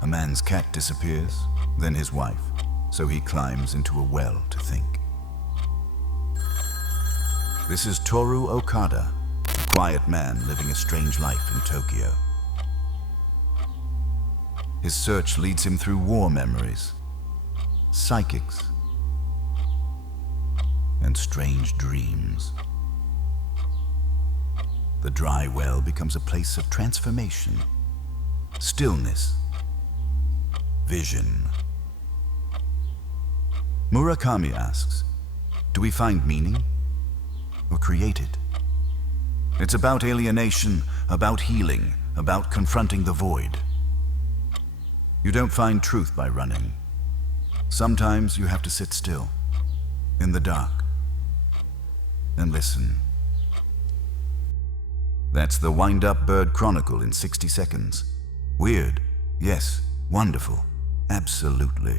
A man's cat disappears, then his wife, so he climbs into a well to think. This is Toru Okada, a quiet man living a strange life in Tokyo. His search leads him through war memories, psychics, and strange dreams. The dry well becomes a place of transformation, stillness, vision. Murakami asks, do we find meaning or create it? It's about alienation, about healing, about confronting the void. You don't find truth by running. Sometimes you have to sit still, in the dark, and listen. That's the Wind-Up Bird Chronicle in 60 seconds. Weird, yes. Wonderful, absolutely.